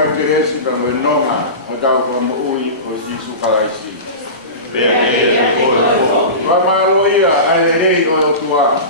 e keresi ka mo nonga o ka ko mo ui o Jesu kalaisi. Pea ke ko ko. Wa malo ia ai rei o tua.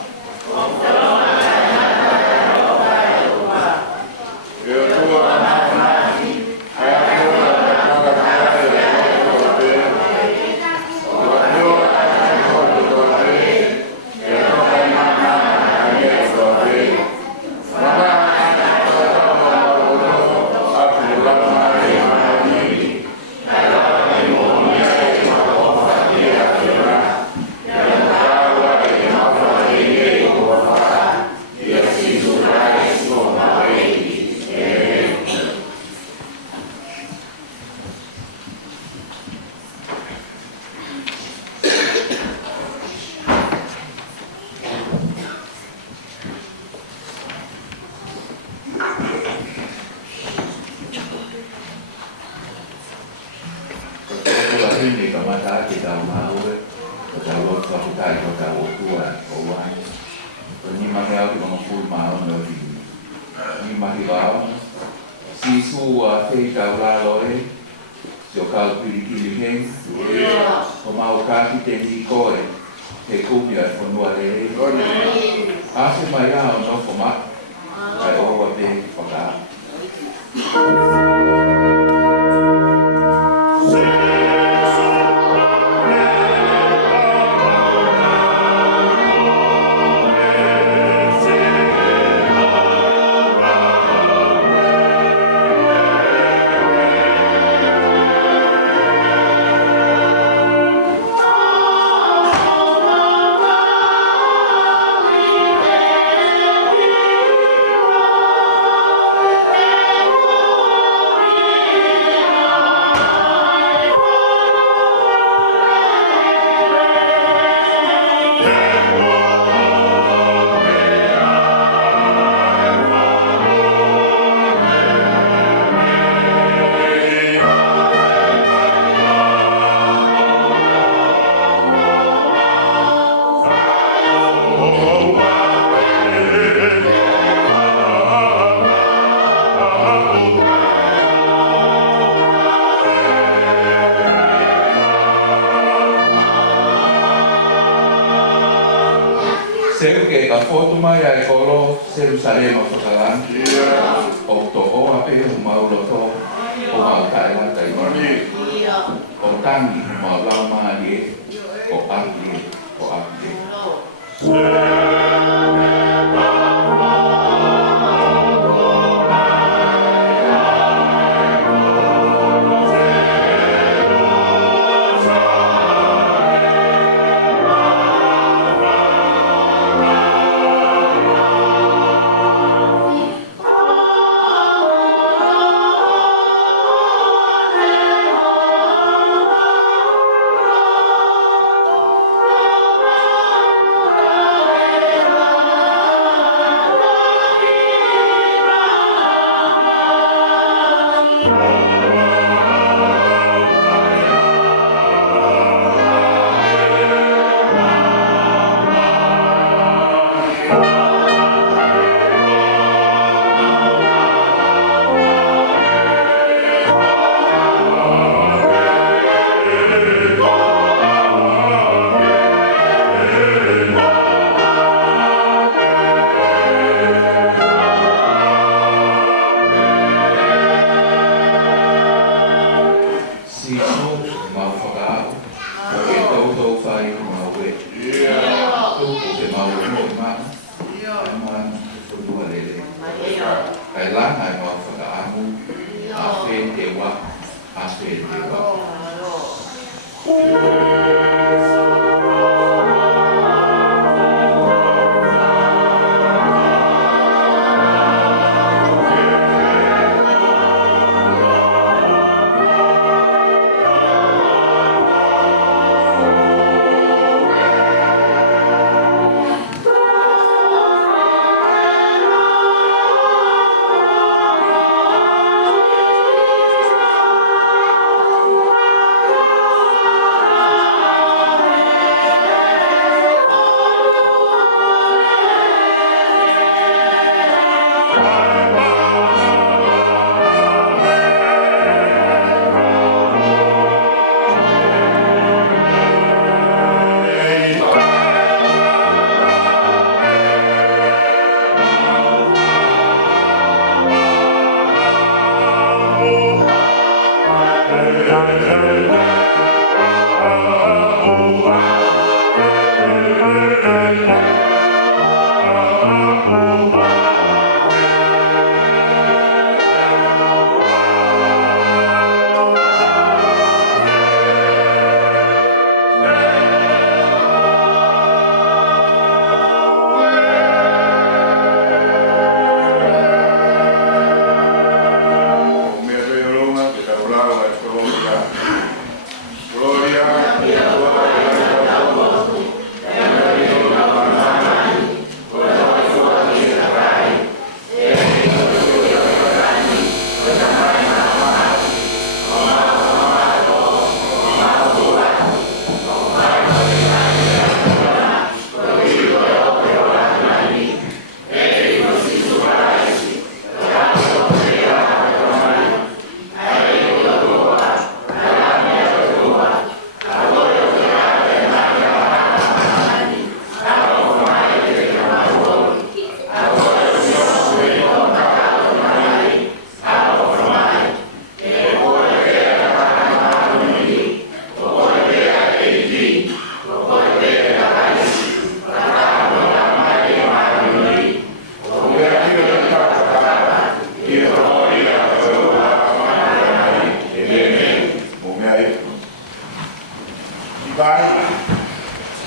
kai.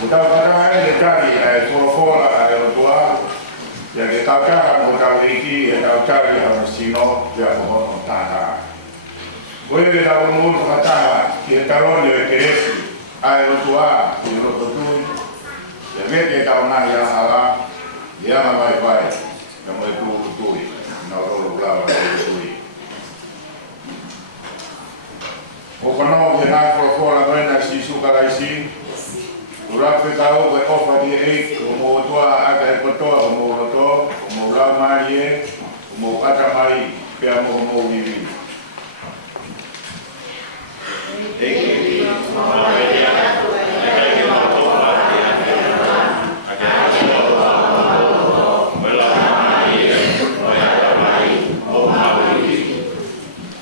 Utau kata ele kari fora ai o tua. Ya ke kaka mo tau iki e tau kari au sino ya mo tata. Koe le tau mo kata ki tarone e keresi ai o tua ki no tui. Ya me ke tau na ya hala ya na vai vai. Na mo tui. Na ro glava tui. O kono ke na fora na si sukaraisi. Urape tau ke ofa di o mo tua aka e kotoa o mo loto, o mo lau marie, o mo kata mai pe a mo vivi. Eki, ma vede a tu e che ma toa a te a te quella mai o mai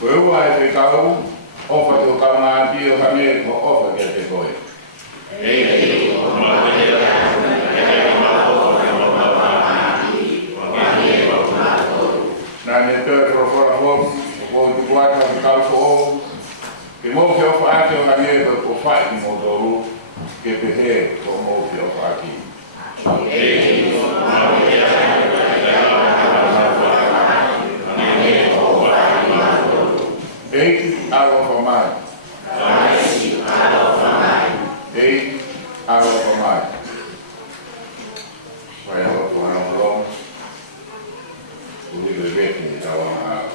Koe ua e te kau, ofa te o kaunga pi o hame o ofa ke te koe. Eki, ma vede a tu e ma toa Na ne te fora fo, o tu kuata te kau fo, ke mo ke ofa ate o hame o fai mo doru, ke te he o mo ke ofa ati. Eki, ma vede a Eight out of a mind. 8 out of a mind. Vai ao outro ano longo. O livro de Beto estava na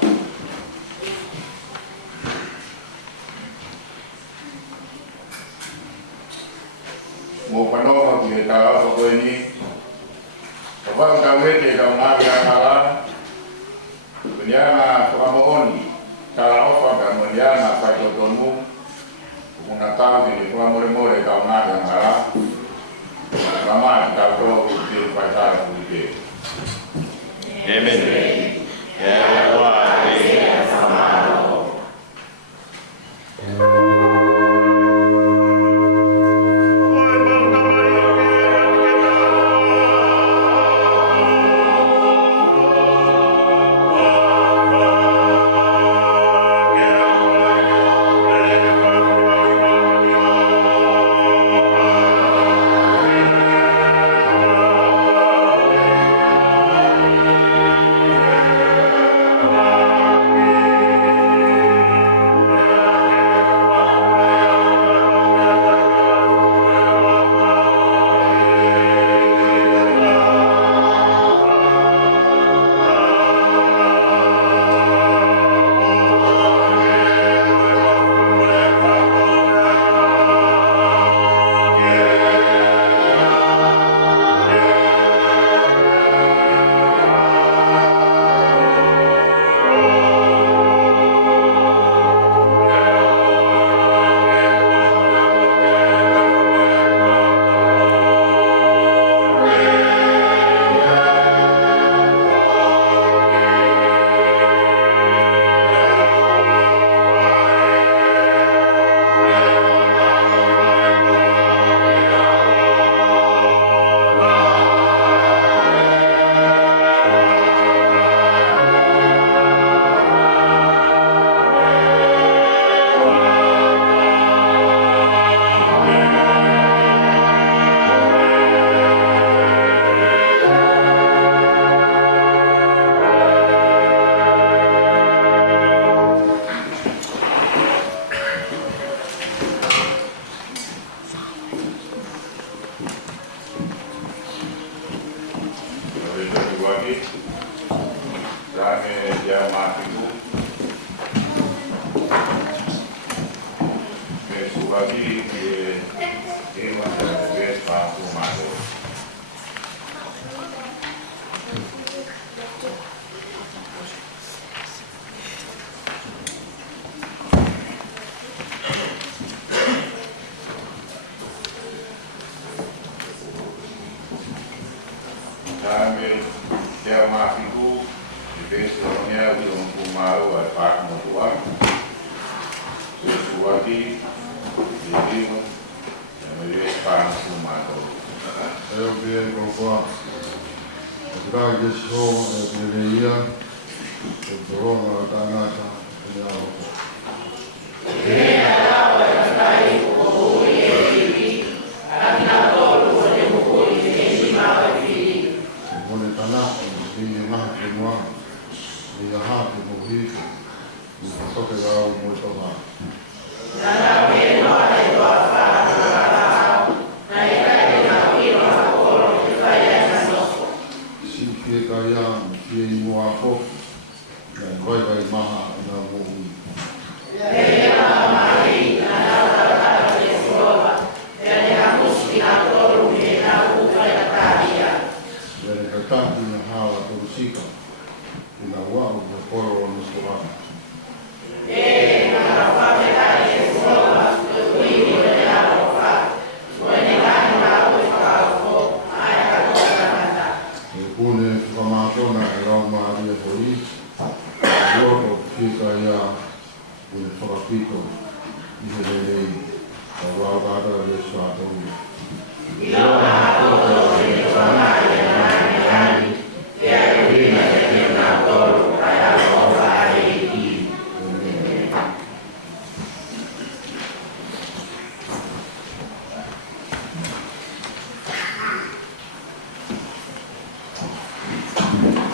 mo panova que estava com ele. Estava com ele estava na casa. Penhana Framoni. Kala ofa ka moniana pa tonu una tarde ni kwa more ka una ngara mama ka to ki pa ta ku Amen. Ya wa te samaro. Ea, te rau mo to ma. Si ke ka ia ki e mo a ko. Na vai vai maha na mo ui. Dari kataku na hawa to sika. Ina wa o koro o mustoraka. Kune whamatona e rau maaria hoi, roto whika ia kune whakapito i he rei a rau gata re sātauri. Thank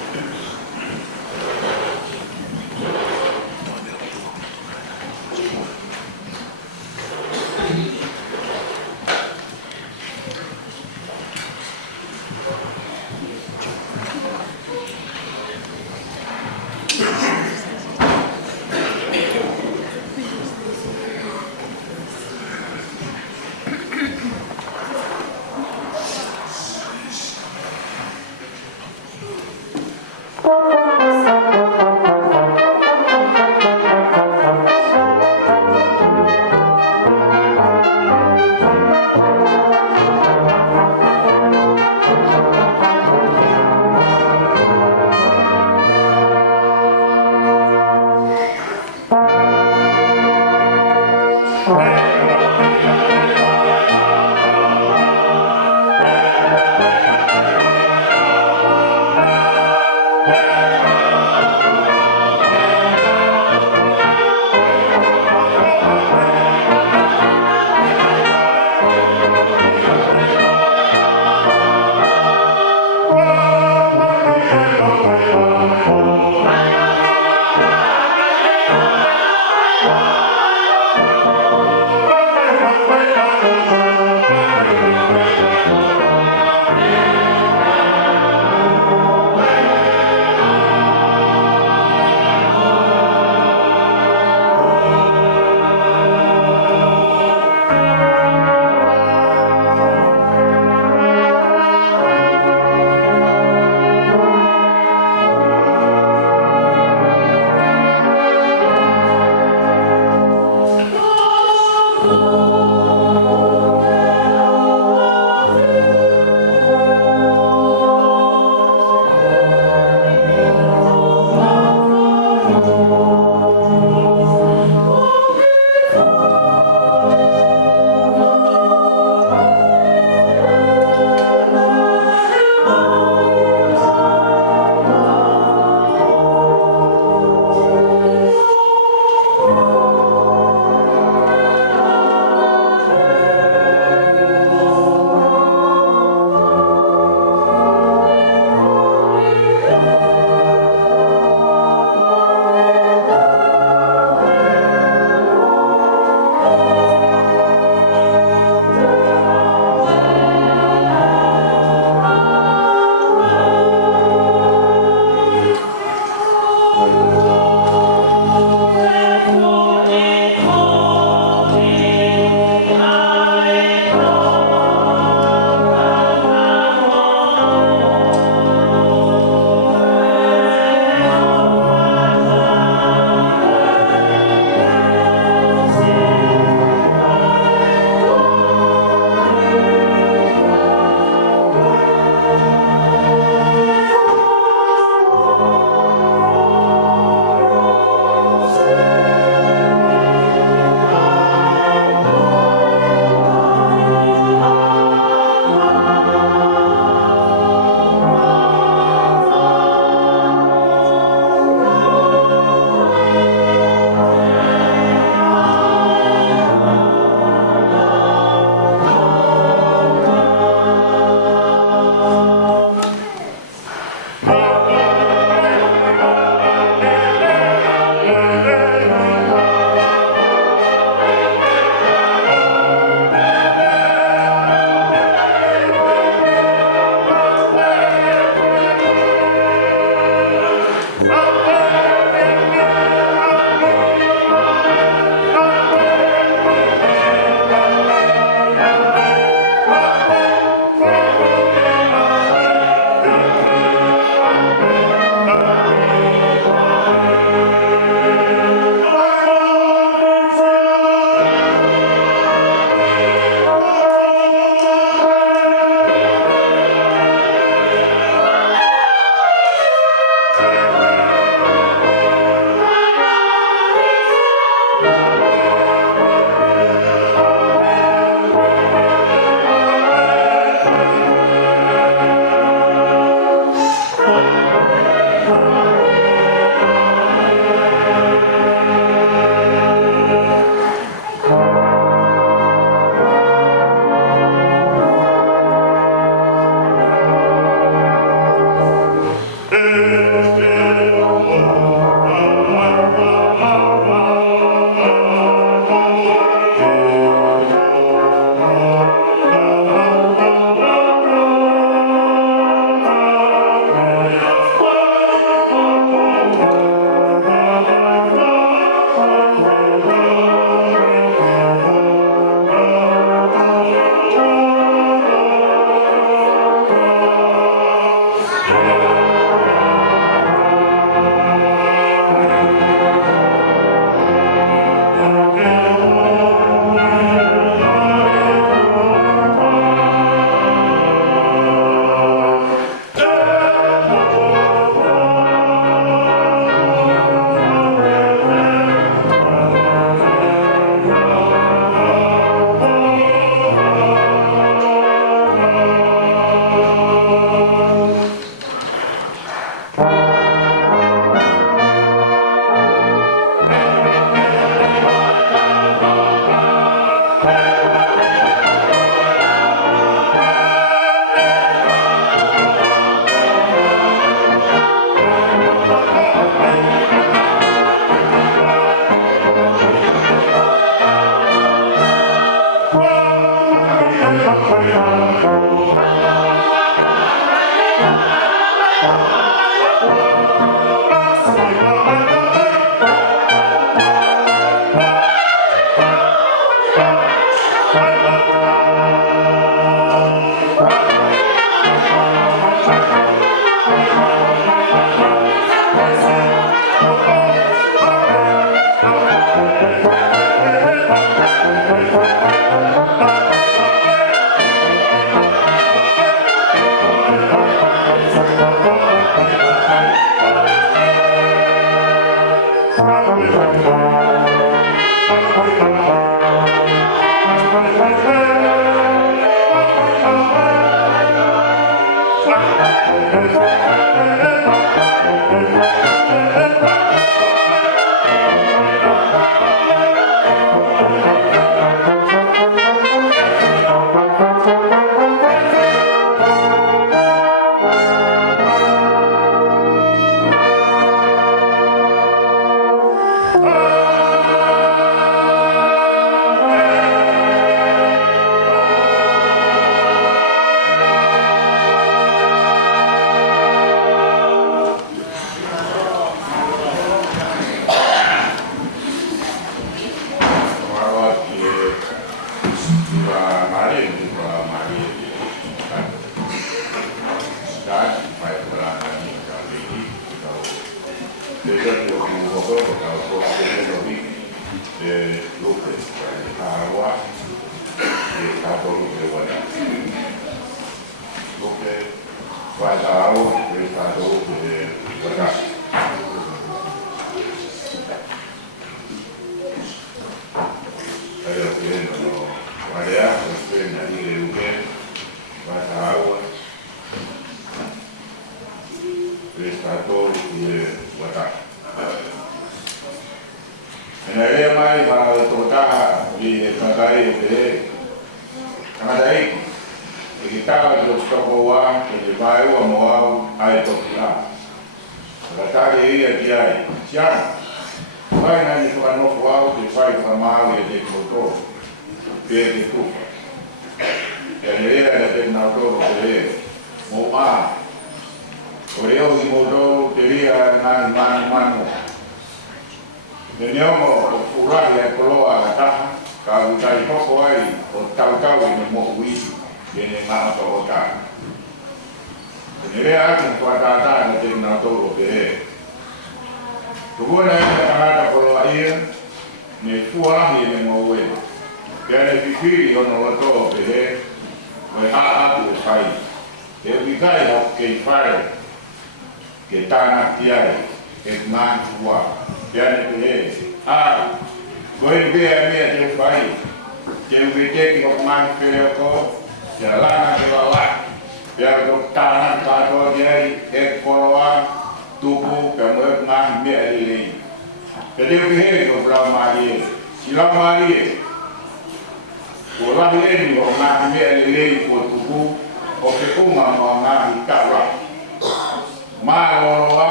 you.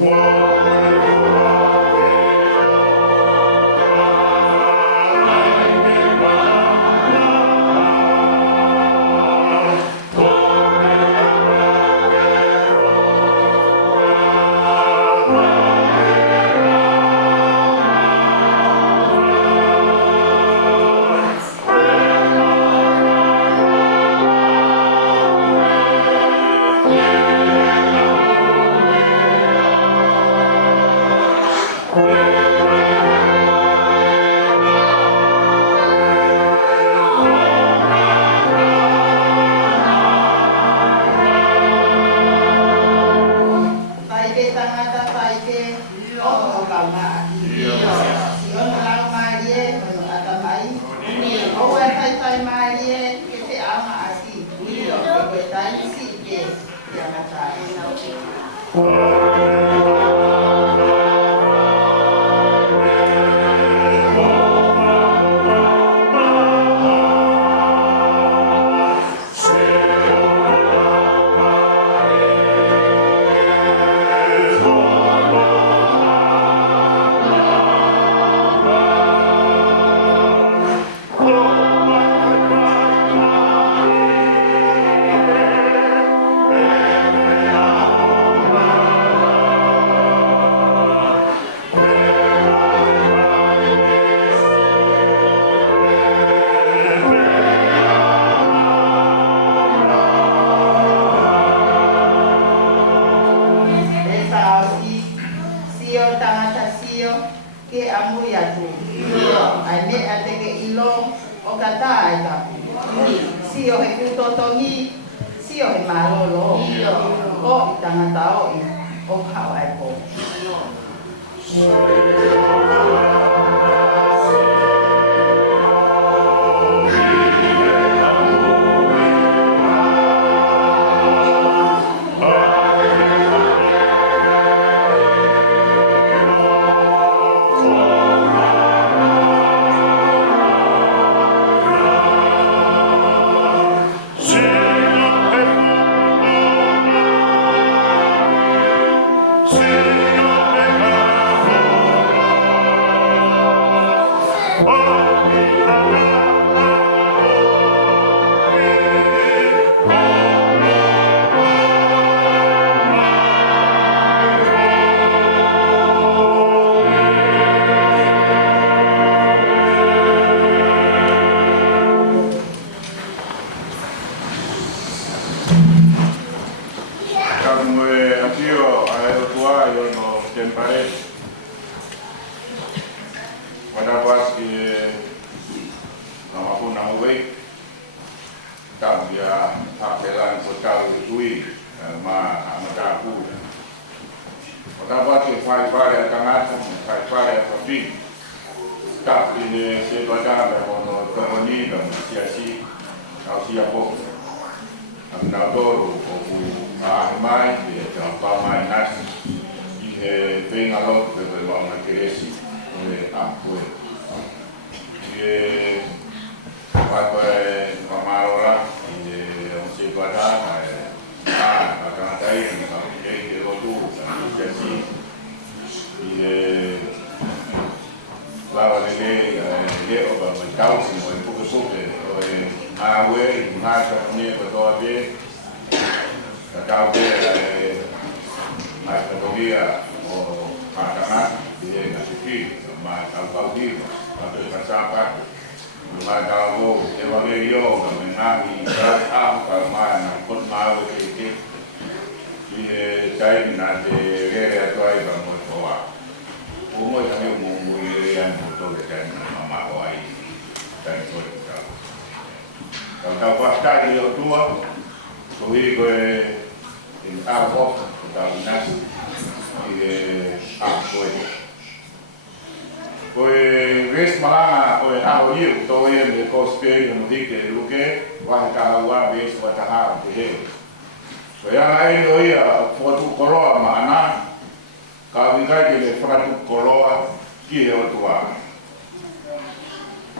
Wow.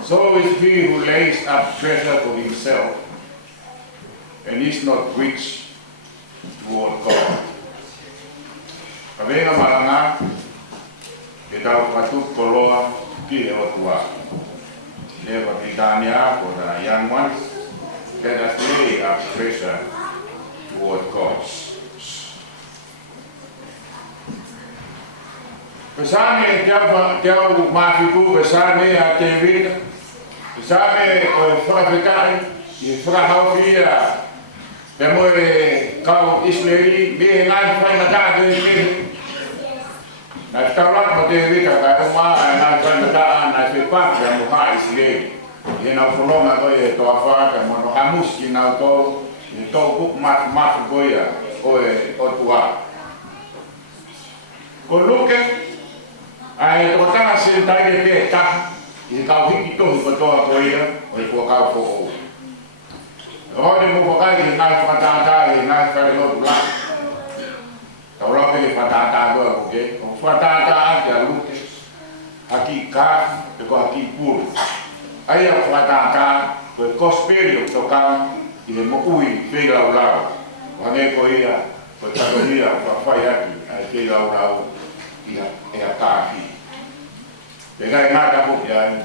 So is he who lays up treasure for himself and is not rich toward God. Kawenga maranga, kita patut koloa ki ewa Never Britannia for the young ones, let us lay up treasure toward God. Pesane tiao mafiku pesane a tevita. Pesane o frafikai I frahauia. Temore kau Israeli be ngai fai mata de. Na taulat mo tevita ka ma na fai mata na se pak ya mo ha Israeli. Ina folonga ko e to afa ka mo hamus ina to buk mat ko ya o tua. Koluke ai to ka se dai de pe ta I ka hiki to ko to ko ia o ko ka ko o de mo ko ka I na fa ta ta I na fa lo la ta lo pe whatata go ke o whatata ke lute aki ka ko aki pur ai a whatata ko cosperio toka i le mo ui fe lau lau wa ne ko ia ko takonia fa fai aki ai fe lau lau ia e a tafi pega ngata ko ia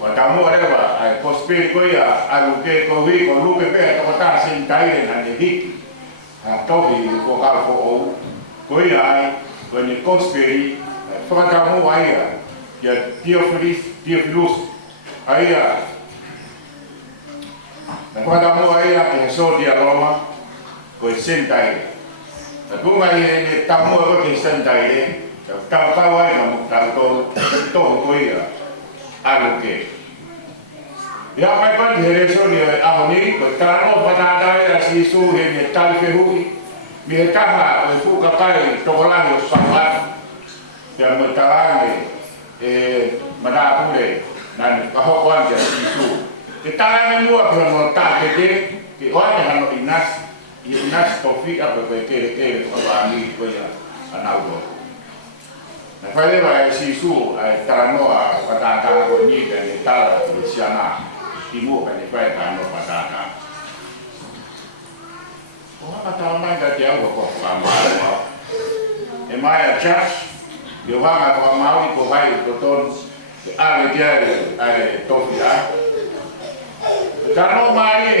watamu rewa ai cosperio ko ia alu ke ko wi ko lupe pe to ta sin tai na de hiki a tohi ko ka ko ko ia ai ko ni cosperio watamu ai ia Theophilus ai watamu ai ke so dia Roma ko sentai tu mai ni tamu ko ke sentai kau ai no to ko ia alu ke ya mai pan here so ni ahoni ko tano patata ya sisu he tal fe hui mi kaha o fu ka kai to la yo sawa ya matane mana pule nan ka ho kwan ya sisu ke tala ni mua ko no ta ke o ni hano inas tofi apa ke ko ani ko ya anaudo na fai va sisu tarano a patata ko ni ke tala ni siana imu kan fai tarano patata o ha patata mai ka dia ko ka ma e mai a church yo ha ka ma ko vai ko ton ave dia ai tofia tarano mai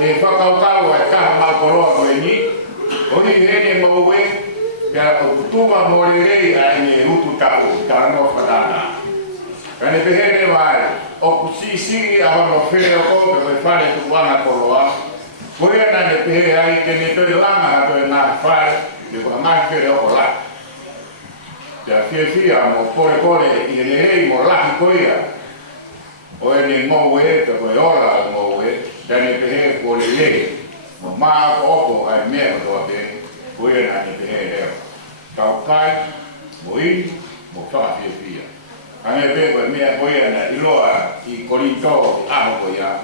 e fa ka ma ko ro ni o ni ne mo we ya kutuba morere ai utu tapu tarano patata ane pehere vai o kusisi ahono fere ko pe fare tu wana koloa foi na ne pehere ai ke ne to langa to na fare de ko na fere o la ya fia mo pore i ne rei mo la ko ia o ne mo we to ko ora mo we da ne pehere ko le mo ma ko ai me do be foi na ne pehere tau kai moi mo fa fia ane be ko me ko ia na iloa i Corinto a ko ia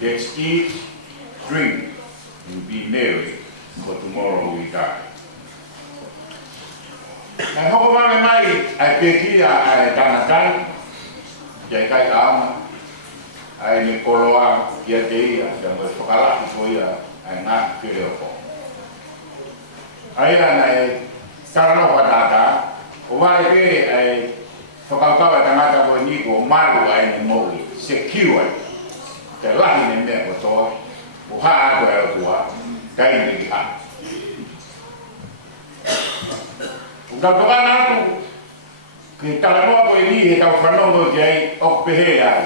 let's eat drink and be merry for tomorrow we die na ho ba mai ai pekia ai tanakan ya kai am ai ni koloa ia teia ya mo fakala ko ia ai na kire ko ai na karena patata o mai ke ai whakakawa tangata ko ni ko maru ai ni moui secure te lahi ne me ko toa o ha ko e tua kai ni ha o ka toka na tu ke tala no ko ni he ka whanongo ki ai o pehe ai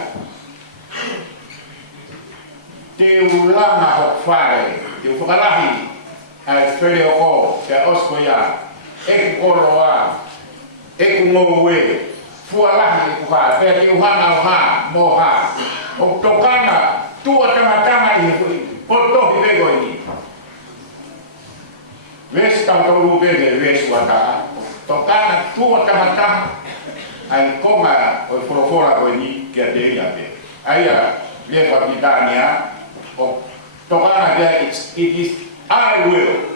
te ulanga ho whare te whakalahi ai where o ko te osko ia e koroa e kumowe fualahi ku ha pe ki uhana ha mo ha o tokana tua tanga i poto hi bego ni ves ta to be de ves wata tokana tua tanga ai koma o profora ko ni ke de ia be aia le kapitania o tokana de it is I will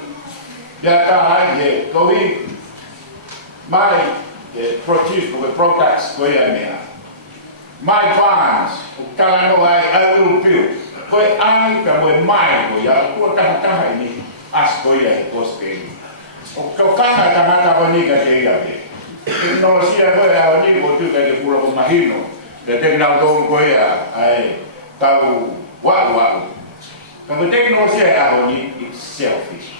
ya ta hai kohi mai produce the products ko ya mea my farms kalano I will build ko ai ka mo mai ko ya ko ta ni as ko ya kospeli o ko kana ta ko ni ka te ya be tecnologia ko ya ni ko tu ka de puro imagino de tecnologia ko ya ai tau wa ka tecnologia ya ni it's selfish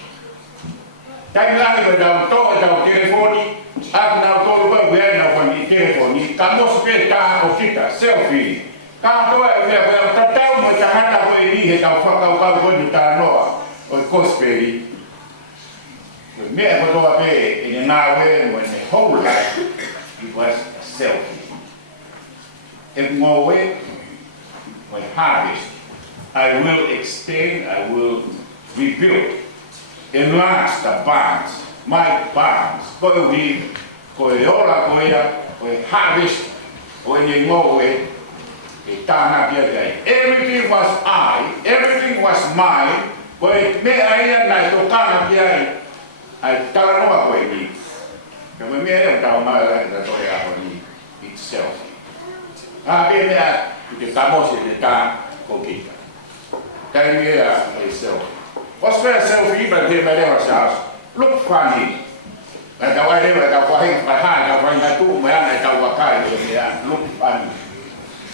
tai lagi pada to telefoni aku na to ba we na kwa ni telefoni kamo spe ta o kita selfie ka to e ta ta mo ta hata ko ni he ta fa ka ko ni ta no o kosperi me e ko to be in na we when the whole life it was a selfie in more way when harvest I will extend I will rebuild enlarge the barns, my barns. Ko we, ko ora ko ia, ko harvest, ko ni mowe, e tana dia gai. Everything was everything was mine. Ko me ai na to kana dia. ai tala noa koe ni. Ka me mea e tau mai la e toi a honi itself. A be mea te tamose te tā kokita. Tai mea e self. What's fair selfie but they may never say look funny. Like I never got why my hand I find that too my hand I got kai look funny.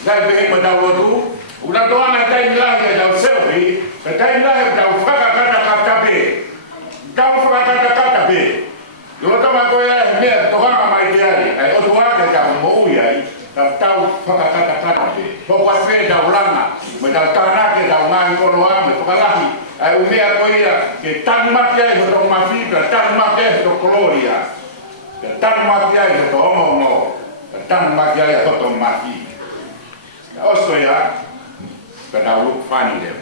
Dai be mo da wodu una dona dai la che da selfie, e dai la che da faka kata be. Da faka kata be. Lo to ma ko ya me to ha mai diari. Ai o to wa ke da mo uia da tau faka kata be. Po kwa fe da ulanga, me da kana ke da ngai ko no ame to kalahi. Ai o mea koia ke tanu maki ai ho mafibra, tanu maki ai ho gloria. Ke tanu maki ai ho omo, ke tanu maki ai ho maki. Osto ya, ke da look funny dem.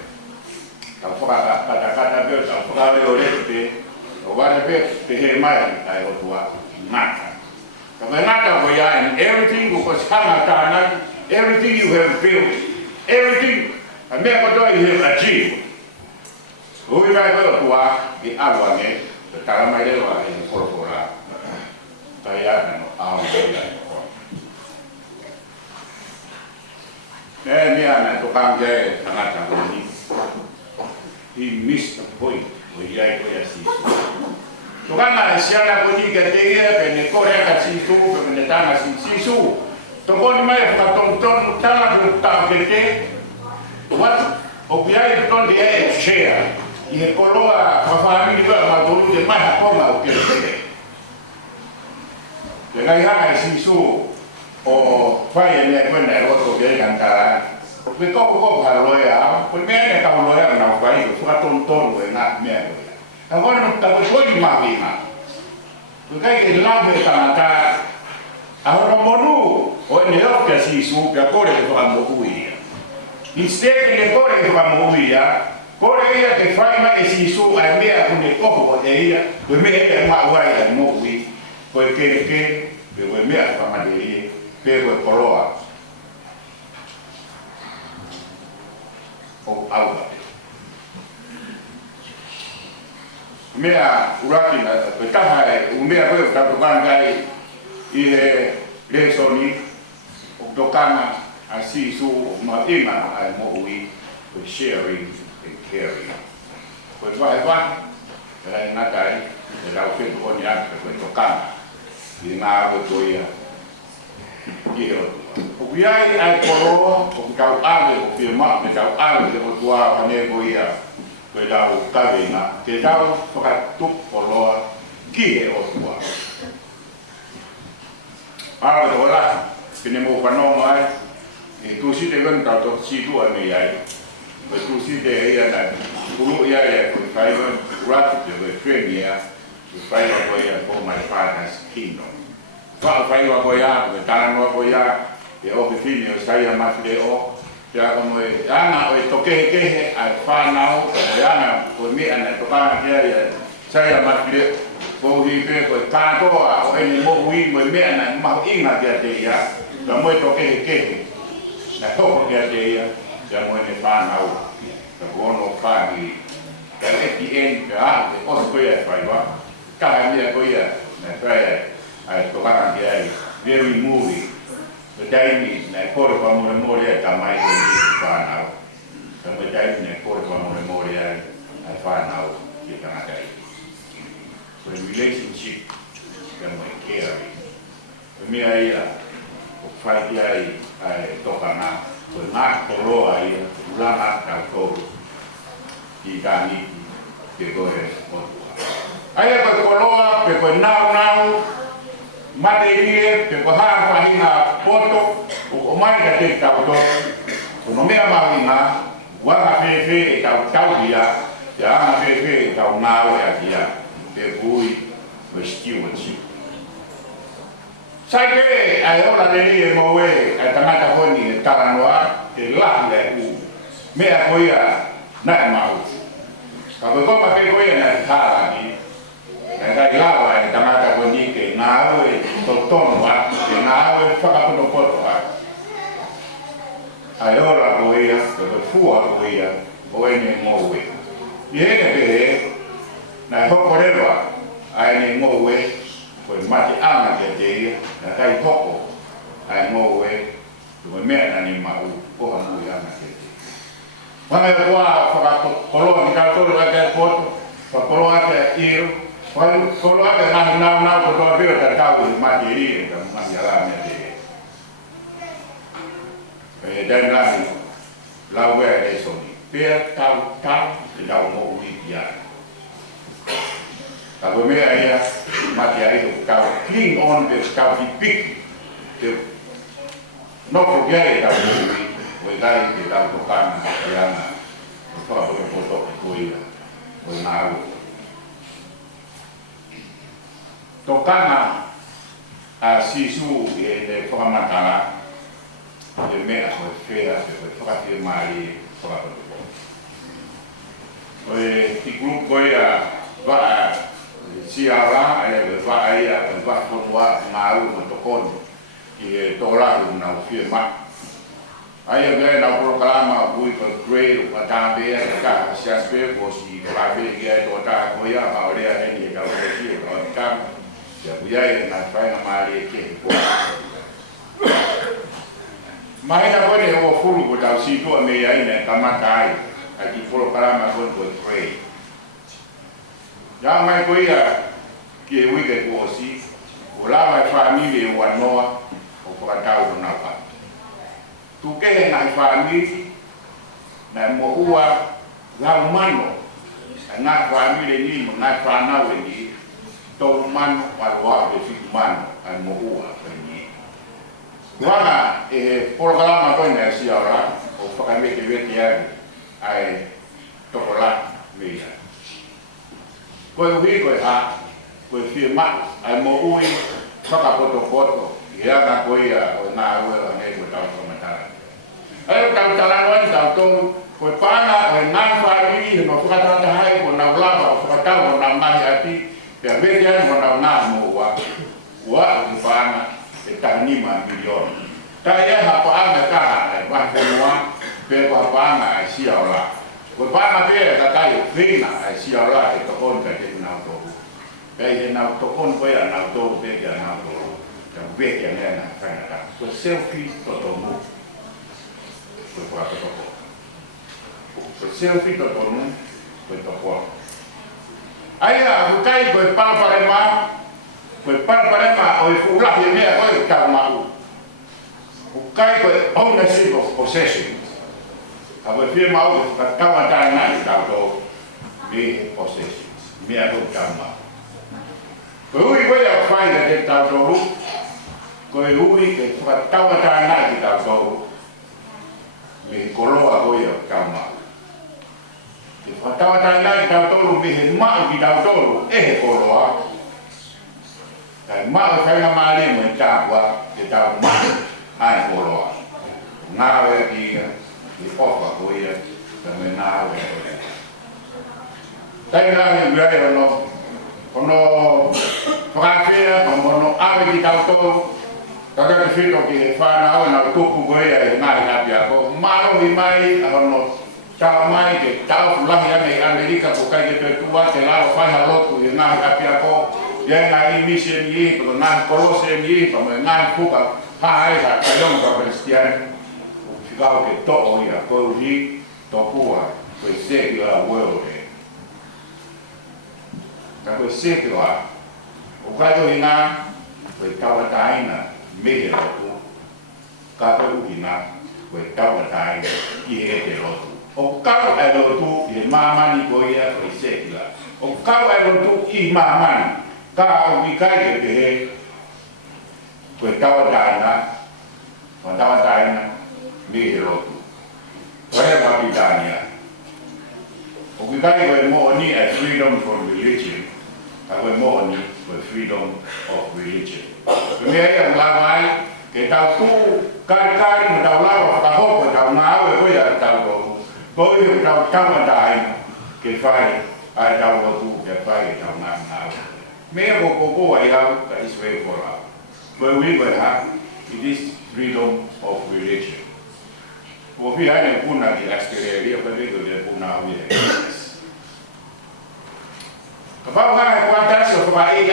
Ka foka kata be, ka foka le orete, o wale be te he mai ai ho tua nata. Ka nata ko ya and everything ko skanga kana, everything you have built, everything a mea ko do you have achieved. Ui mai koe tua ki awa nge, te tara mai rewa e ni korokora. Tai ata no awa nge ai koe. Ne mea na tokang jae tangata koni. He missed the point. Ui ai koe a sisu. Tokang na siana koni ka tege, pe ne kore ka sisu, pe ne tanga sisu. Tokoni mai whakatongtonu tanga tu tau kete. What? O piai ton di e share. I he koloa whawhami ni wā mātoru te mai hakonga o kere. Te ngai hanga i sisu o whai e mea kwena e roto kere kantara. Me koko haloea, ko mea ne kau loea na whai o whakatontonu e ngā mea loea. A kone no tako koi mawinga. Ko kai ke lawe tangata a hora monu o e ne o kia sisu pia kore ke whakamoku ia. Instead ne kore ke whakamoku ia, kore ia te whai mai e sisu ai mea kune koko o te ia, koe mea ia maa uai ai mokui, koe kere, koe mea whamaderi, koe koroa. O aua. Mea uraki na, koe taha e, mea koe tato kangai i he lesoni, o tokana a sisu ma inga ai mokui, koe sharing, carry. Koe whae whae, e rai ngatai, e rau whetu honi ake koe tokana, i ngā awe toia, i he otua. O wiai ai koroa, o kau awe o whia maa, me kau awe te otua hane koia, koe rau kawinga, te rau whakatuk koroa, ki he otua. Awe te oraki, pene mō whanonga ai, i tūsi te wentau tō situ ai mei ai. Koe tūsi te ia na kuru ia e koe whaiwa uraki te koe premier, koe whaiwa koe ia for my father's kingdom. Whaiwa koe ia, koe tāranua koe ia, e opi whini o saia mawhire o, te ako moe ana o e tokehe ai whanau, koe ana koe mea na tokanga kia ia saia mawhire, koe hipe koe kātoa o ene mohui moe mea na mahu inga kia te ia, ka moe tokehe, na toko kia te ia, ya mo ne whanau, ka kono whani, ka eki en, ka ahu te osu koe ai whaiwa, kaha mea koe na whaia ai tokanga ki ai, very moving, ka daimi na kore whamore mori ai ka mai koe ni whanau, ka mo daimi na kore whamore mori ai whanau ki tangatai. So relationship, ka mo caring, ka mea ia, o whai ki ai tokanga, koe ngā koroa ia, uranga kau ki ka niki, te koe otua. Aia koe koroa, pe koe nau, mate rie, pe koe hāwhahinga poto, o mai ka te tau toku. Kono mea mawinga, wanga whewhe e tau ia, te anga whewhe e tau ngāwe a kia, te kui, koe stewardship. Sai ke ai ora leli e moe ai tangata honi e taranoa e lahi e u. Mea koia na e mau. Ka koe koma ke koia na e tārangi. E kai lawa e tangata honi ke ngāwe to tono a, ke ngāwe whakapuno poto a. Ai ora koia, koe fua koia, o ene moe. I hene pehe, na e hokorewa ai ne ngowe ko mati anga ke te na kai toko ai ngowe ko me na ni mau ko ha mu ya na ke mana kwa fa kolo ni ka to la ke foto fa kolo ate ir fa kolo ate na ko to vero ka ka ma di ri ka ma ya la me te dan la we e so ni pe ta la mo wi ya ka bo me ai ma ti ai ko ka clean on the ka vi pick the no forget ka we dai ki ta ko kan ya na ko to ko to ko ila ko na to kana a sisu e formatala de me a fea se foi fácil mari para todo. Oi, ti grupo ia va si ara ele va aí a va fotoa mau no tokon e tola na firma. Aí eu na programa fui para grade para também cá se as pessoas se vai ver que é toda coisa a olhar nem que aqui o campo já podia na faina mari que mas agora eu vou furo por tal sítio a meia aí né tamatai aqui foro para mais um pouco frei já mais coisa que eu que você o lá vai família o anoa o para tal do napa tu que na família na moa lá humano na família ni na fana wengi to humano para o de fico humano a moa Wana programa ko na siya ora o kami kibet yan ay tokola meya. Ko wi ko ha ko firma ay mo uwi saka foto ya na ko ya na awe ne ko ta ko mata. Ay ta talan ta to ko pana ay na family no ko ta ta hay ko na blaba ko ta ko na ma ati ya be yan ko na mo wa di pana etanima milioni. Kaya hapa anga kaha ba konwa pe ba panga siala. Ko panga pe ka kai fina siala e to kon ka te na to. Kai na to kon ko ya na to pe ya na to. Ka be ya na kana ka. Ko selfie to to mu. Ko pa to to. Ko selfie to to mu ko to ko. Aya ku kai ko pa ma. Ko pa o fu la ye me ko ka ma. Kai ko ownership of possession. Aba firma o ka tawa na ta do be possessions. Me a do kama. Ko ui ko ya fai de ta do. Ko ui ke ka tawa na ta do. Me koloa ko ya kama. Ke ka tawa na ta do me ma ki ta do e koloa. Kai ma ka na mali mo ta wa ke ta ma. Ai koloa. Nawe ki ofa ko ia também nawe. Tai na ni ai ono frafia ono ave ki tauto. Kaka ki fito ki fa na na tupu ko ia na na pia ko malo ni mai ono ta mai ke tau fulangi ane Amerika ko kai ke tua te la fa na lotu na na pia ko ia na mission yi ko na kolose yi ko na fuka hai la kayong ka Kristian ficao que to ia ko ri to pua ko se la world ka ko se que la o ka do ina ko ka wa taina me lo tu ka ko ina ko ka wa taina i e te lo tu o ka wa lo tu i mama ni ko ia ko se la o ka wa lo tu i mama ka o mi ka ke ko tawa taina mi rotu where Babylania o ki kai ko mo ni a freedom from religion ka ko mo ni ko freedom of religion me ai la mai ke ta tu kai mo ta la ka ho ko ta na we ko ya ta ko yu ta tawa taina ke fai ai ta wo tu ke fai ta na me ko ai la ka is way for la but we will have it is freedom of religion. Wo fi ane kuna di astereria pa vego de kuna wi. Kapag ka kwanta sa Hawaii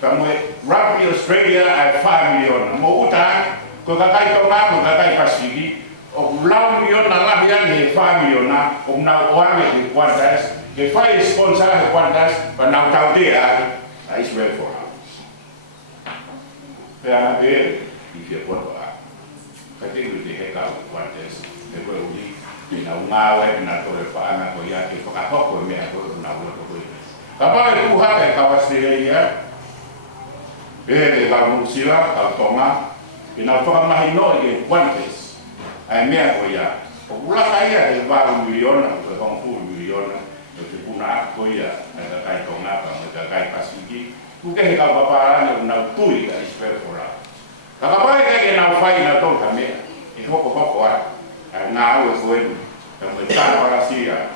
kamu rugby Australia ay 5 million mo utang ko kakay to ma ko kakay Pasifiki o ulang million na lah yan 5 million na na uang di kuantas ke fai sponsor ke kuantas panau tau dia is well for us ya be if you want kati di hekau kuantas de ko uli na ngawe na to pa ana ko ya ke ko ko me ko na ko ko kapag itu hak kawas dia Bele la musila al toma ina toka mahino e quantes ai mea ko ya o ula kaya e ba miliona ko con fu miliona e te puna ko ya e kai tonga pa me kai Pasifiki ku ke ka papa na tui ka isper fora ka pa ke na fai na ton ka me e hoko na o ko e me ta para sia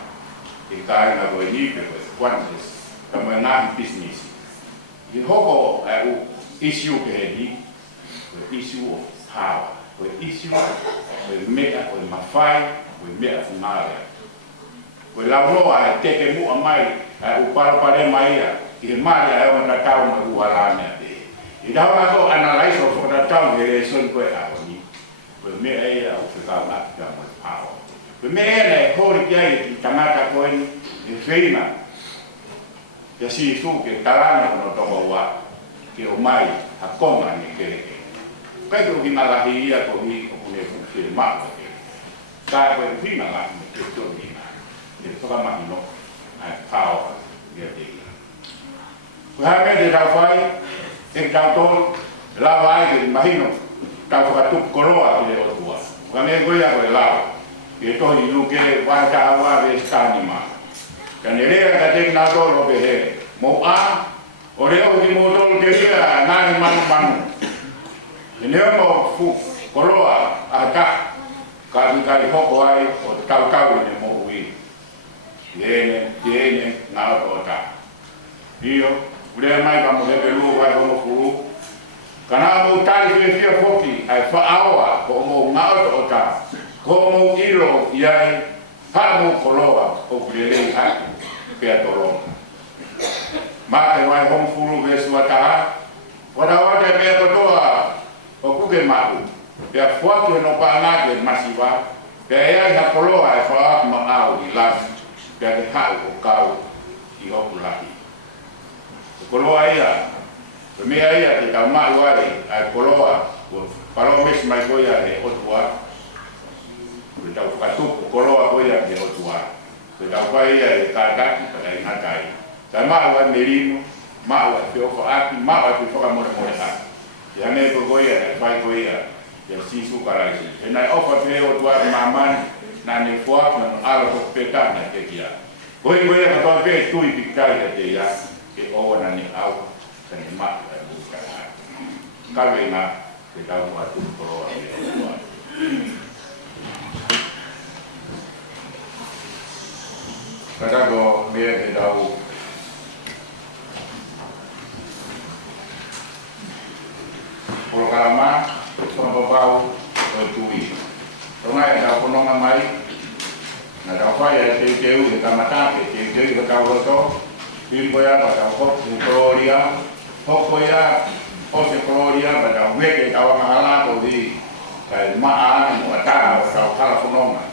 e kai na ko ni pe ko quantes ka me na business e hoko issue ke the issue of power, the issue of mea o mafai, o mea fumaria. O launo a teke mu amai, o parapare mai i maria e ona tau ma ualana de. I dau ako analyze of ona tau he son ko a ni. O mea e o fika na ka mo power. O mea ne hori kia i tamata ko i feina. Ya si su ke tarana no tomo wa. Ke o mai a konga ni kereke. Kai ko hina lahi ia ko ni ko ne fu fil ma ko. Ka ko hina la ni ke to ni na. Ni to ka ma no. Ai power ia te. Ko ha me de ta fai e ka to la vai ke mahino. Ka ko tu koroa ke o tua. Ka me ko ia ko la. Ke to ni lu ke wa ka wa re sta ni ma. Ka ne re ka te na to lo be he. Mo a Oreo di motor ke dia nani manu. Ini mo fu koloa ata kali hoko ai o kau ni mo wi. Yene na ota. Dio, ule mai ba mo le lu ai mo fu. Kana mo tali ke foki ai fa awa ko mo na ota. Ko mo ilo yai pa mo koloa o ule ai pe toro. Mate wai hong fulu ve suata wada me to toa o kuke maku ya fuatu no pa na ke masiva ya ya polo ai fa ma au di las ya de ha o kau i ho laki polo ai ya me ai ya te ka ma wai ai polo o palo mes mai ko ya de o tua o ta ka tu polo ko ya de o tua o ta vai ya ta ka na kai sama wa merino ma wa pe o ati ma wa pe foka mo ha ya ne ko goya vai goya ya si su para si e na ofa pe o tua maman na ne fo na ala ko peta na ke kia goya ka to pe tu i pikai te ya ke o na ni au ka ni ma ka bu ka ka ve na ke ta wa tu pro a ni o kada go me e dau Pulau Kalama, Pulau Babau, Pulau Tui. Tengah ada penongan mai, ada apa ya? Jauh di Kamata, jauh di Kauloto, di Boya, pada Hok, di Gloria, Hok Boya, Hok di Gloria, pada Wek di Kawang Hala, atau di Maan, Muatan, atau Kala penongan.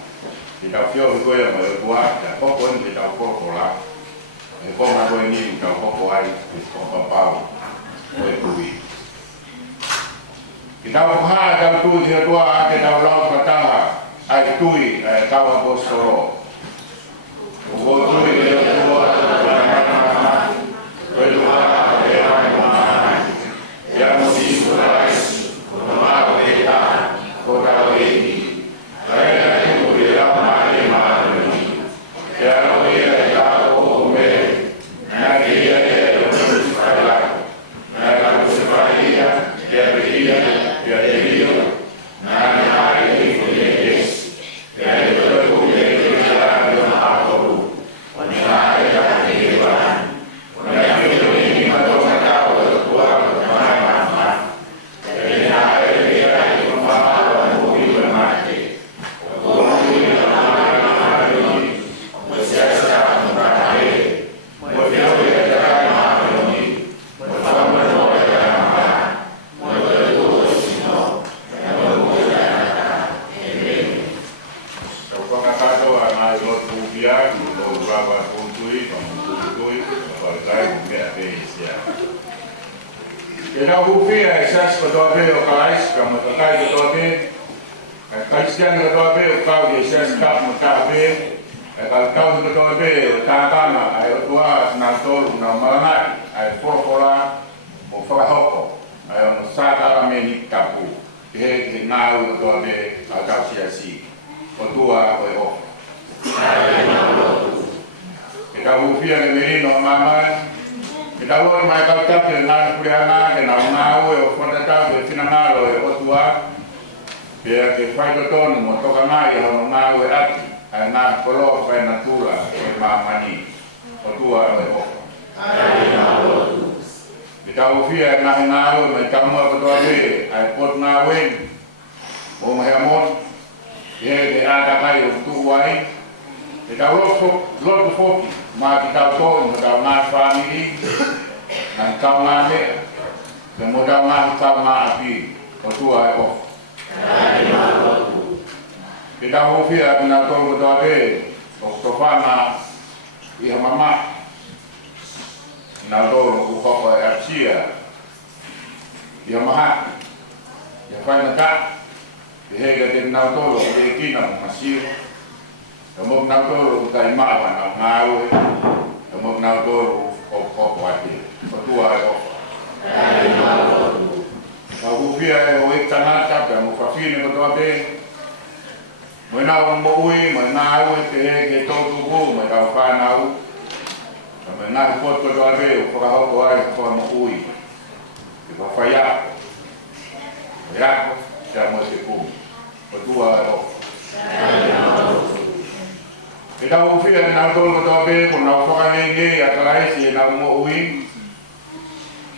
Di Tafio di Boya, Boya, dan Hok pun di Tafio Kola. Kau nak ini, kau Hok Boya, di Babau, Pulau Tui. Kita buka dalam tu dia tua kita ulang kata ai tui tawa bosoro. Ugo tui dia tua berdua yang mesti surai rumah kita kota ini. Saya itu dia mari ya dia tahu me nanti dia supaya nak supaya dia beria ya dia na hari ini yes ya itu aku dia aku mutui, kalau kai mungkin ada isia. Kita hufia esas ketua o kalais, kamu terkai ketua Kristian ketua kau esas kap mutabe, kalau kau ketua takana, ayo tua nastol namalai, ayo pola mo fakahoko, ayo nusaka kami ni kapu, he ngau ketua agak siasi, ketua koyo. Kita hufia ni merino maman. Kita luar mereka tak dengan kuliahnya, dengan ngau, orang tak berfinangan, orang tua, biar kita itu ton, motor kangai, orang ngau ati, anak kolor, kain natura, kain mamani, orang tua, orang. Kita ufia ngau, mereka mau ketua be, airport ngawin, mau mahamon, dia ada kayu tuai, kita lot foki. Mati kau tu, kau nak family, dan kau nak le, kemudian kau nak api, kau tua aku. Kita hufia dengan kau betul be, kau fana, ia mama, nado kau apsia, ia maha, ia fana tak, ia kita nado dia kina masih. Kamu nak tahu kai mawan nak ngau, kamu nak tahu kau wajib, betul aku. Kau biar awak tanah cap, kamu kafir ni betul be. Mana mui, mana awak ke tubuh, mana kau nau, kamu nak pot betul be, kau kau mui, kau faya, ya, kamu sepuluh, betul aku. Kita ufia na tol ko be ko na ko kanenge ya kalai si na mo uwi.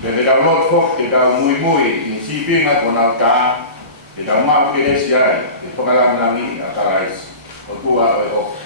Kita lot fok kita mui ni si pinga ko na ta. Kita ma ke siai. Ko kala na ni kalai. Ko tua o.